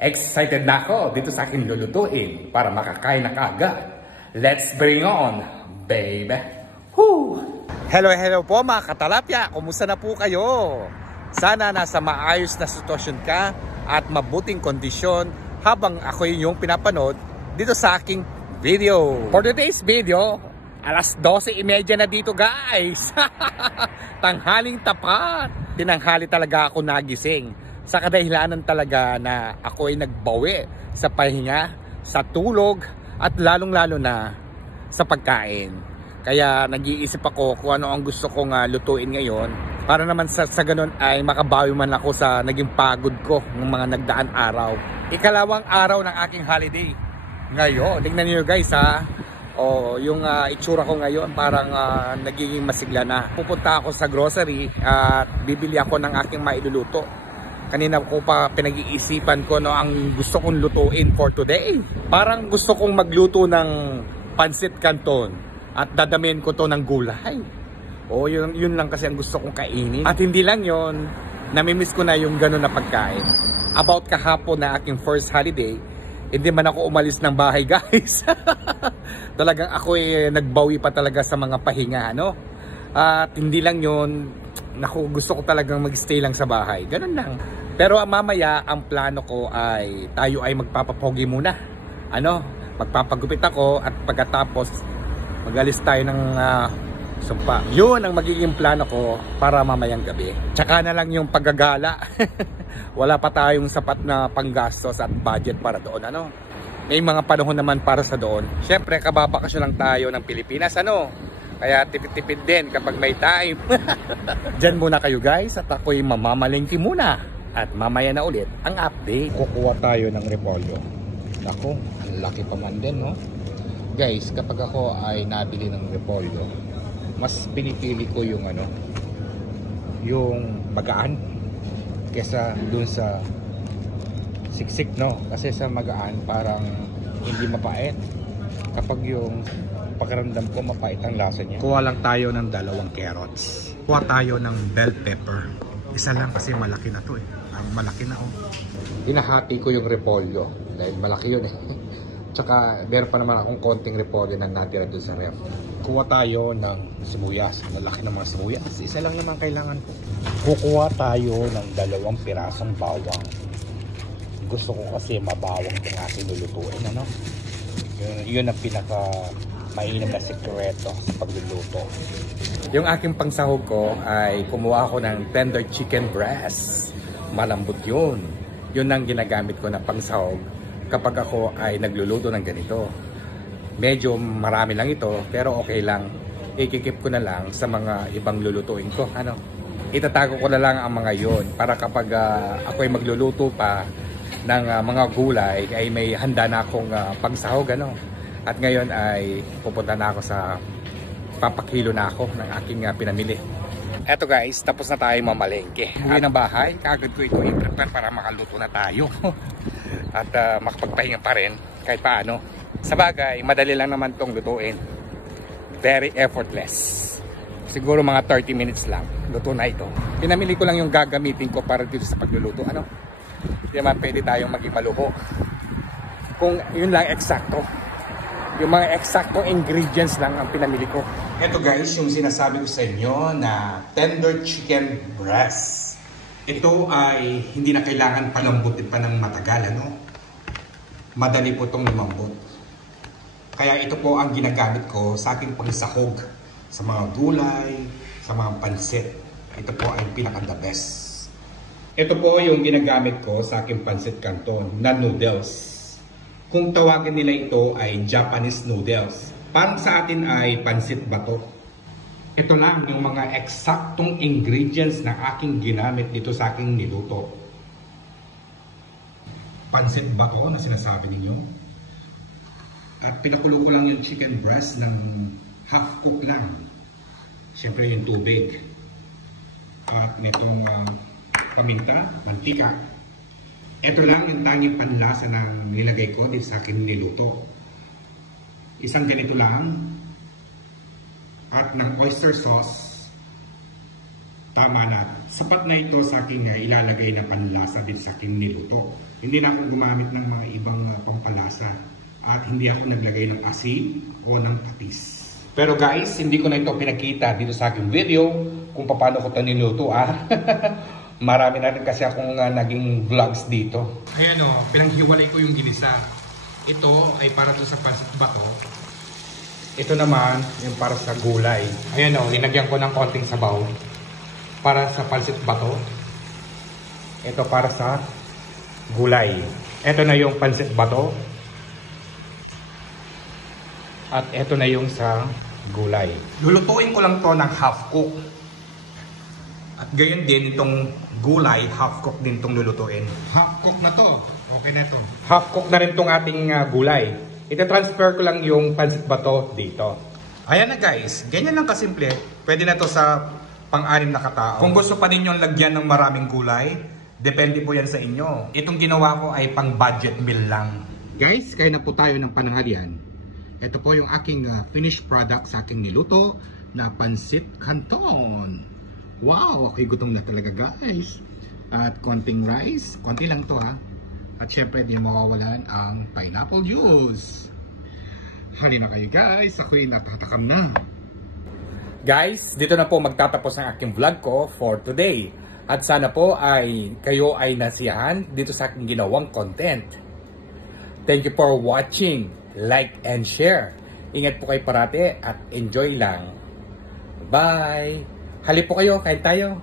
Excited na ako dito sa akin lulutuin para makakain na kaagad. Let's bring on, baby. Woo! Hello po mga katalapya. Kumusta na po kayo? Sana nasa maayos na sitwasyon ka at mabuting kondisyon habang ako yung pinapanood dito sa aking video. For today's video, alas 12:30 na dito guys. Tanghaling tapat. Tinanghali talaga ako nagising. Sa kadahilanan talaga na ako ay nagbawi sa pahinga, sa tulog, at lalong-lalo na sa pagkain. Kaya nag-iisip ako kung ano ang gusto kong lutuin ngayon para naman sa ganun ay makabawi man ako sa naging pagod ko ng mga nagdaan araw. Ikalawang araw ng aking holiday. Ngayon, tingnan niyo guys ha. Yung itsura ko ngayon parang nagiging masigla na. Pupunta ako sa grocery at bibili ako ng aking mailuluto. Kanina ko pa pinag-iisipan ko ang gusto kong lutuin for today. Parang gusto kong magluto ng pansit canton at dadamin ko to ng gulay. Yun lang kasi ang gusto kong kainin. At hindi lang yun, namimiss ko na yung gano'n na pagkain. About kahapon na aking first holiday, hindi man ako umalis ng bahay guys. Talagang ako nagbawi pa talaga sa mga pahinga, no? At hindi lang yun, gusto ko talagang mag-stay lang sa bahay. Ganun lang. Pero mamaya ang plano ko ay tayo ay magpapapogi muna. Magpapagupit ako at pagkatapos magalis tayo ng sumpa. Yun ang magiging plano ko para mamayang gabi. Tsaka na lang yung paggagala. Wala pa tayong sapat na panggastos at budget para doon. May mga panahon naman para sa doon. Siyempre kababakasyon lang tayo ng Pilipinas. Kaya tipid-tipid din kapag may time. Diyan muna kayo guys at ako'y mamamalengke muna. At mamaya na ulit ang update. Kukuha tayo ng repolyo. Naku, ang laki pa man din, no? Guys, kapag ako ay nabili ng repolyo, mas pinipili ko yung yung magaan kesa dun sa siksik, no? Kasi sa magaan parang hindi mapait. Kapag yung pakiramdam ko mapait ang lasa niya. Kuha lang tayo ng 2 carrots. Kuha tayo ng bell pepper. Isa lang kasi malaki na to malaki na Hinahati ko yung repolyo dahil malaki yun Tsaka meron pa naman akong konting repolyo na natira doon sa ref. Kuha tayo ng sibuyas. Malaki ng mga sibuyas. Isa lang naman kailangan ko. Kukuha tayo ng 2 pirasong bawang. Gusto ko kasi mabawang itong aking lulutuin. Yun ang pinaka mainam na sekreto sa pagluluto. Yung aking pangsahog ko ay kumuha ako ng tender chicken breast. Malambot yun. Yun ang ginagamit ko na pangsahog kapag ako ay nagluluto ng ganito. Medyo marami lang ito pero okay lang. Ikikip ko na lang sa mga ibang lulutuin ko. Itatago ko na lang ang mga yun para kapag ako ay magluluto pa ng mga gulay ay may handa na akong pangsahog. At ngayon ay pupunta na ako sa papakilo na ako ng aking pinamili. Eto guys, tapos na tayo mamalengke. Uwi ng bahay, kaagad ko ito i-prepare para makaluto na tayo. At makapagpahinga pa rin kahit paano. Sa bagay, madali lang naman itong lutuin. Very effortless. Siguro mga 30 minutes lang, luto na ito. Pinamili ko lang yung gagamitin ko para dito sa pagluluto. Hindi naman pwede tayong maging maluho. Kung yun lang eksakto. Yung mga eksaktong ingredients lang ang pinamili ko. Ito guys, yung sinasabi ko sa inyo na tender chicken breast. Ito ay hindi na kailangan palambutin pa ng matagal, Madali po itong lumambot. Kaya ito po ang ginagamit ko sa aking pangsahog. Sa mga gulay, sa mga pansit. Ito po ay pinaka-the best. Ito po yung ginagamit ko sa aking pansit canton na noodles. Kung tawagin nila ito ay Japanese noodles. Parang sa atin ay pansit bato. Ito lang yung mga eksaktong ingredients na aking ginamit dito sa aking niluto. Pansit bato na sinasabi ninyo. At pinakulo ko lang yung chicken breast ng half cook lang. Siyempre yung tubig. At nitong paminta, mantika. Ito lang yung tanging panlasa ng nilagay ko dito sa aking niluto. Isang ganito lang. At ng oyster sauce. Tama na. Sapat na ito sa aking ilalagay na panlasa dito sa aking niluto. Hindi na ako gumamit ng mga ibang pampalasa. At hindi ako naglagay ng asin o ng patis. Pero guys, hindi ko na ito pinakita dito sa aking video kung paano ko ito niluto Marami na rin kasi akong naging vlogs dito. Ayan o, pinanghiwalay ko yung ginisa. Ito ay para to sa pansit bato. Ito naman yung para sa gulay. Ayan o, linagyan ko ng konting sabaw para sa pansit bato. Ito para sa gulay. Ito na yung pansit bato. At ito na yung sa gulay. Lulutuin ko lang to ng half cook. At gayon din itong gulay, half cook din itong lulutuin. Half cook na to. Okay na to. Half cook na rin itong ating gulay. Ita-transfer ko lang yung pansit bato dito. Ayan na guys. Ganyan lang kasimple. Pwede na to sa pang-anim na katao. Kung gusto pa ninyong lagyan ng maraming gulay, depende po yan sa inyo. Itong ginawa ko ay pang budget meal lang. Guys, kaya na po tayo ng pananghalian. Ito po yung aking finished product sa aking niluto na pansit canton. Wow, okay, gutom na talaga guys. At konting rice, konti lang to At syempre di mawawalan ang pineapple juice. Halina kayo guys, ako'y natatakam na. Guys, dito na po magtatapos ang aking vlog ko for today. At sana po ay kayo ay nasiyahan dito sa aking ginawang content. Thank you for watching. Like and share. Ingat po kayo parati at enjoy lang. Bye! Halip po kayo, kain tayo.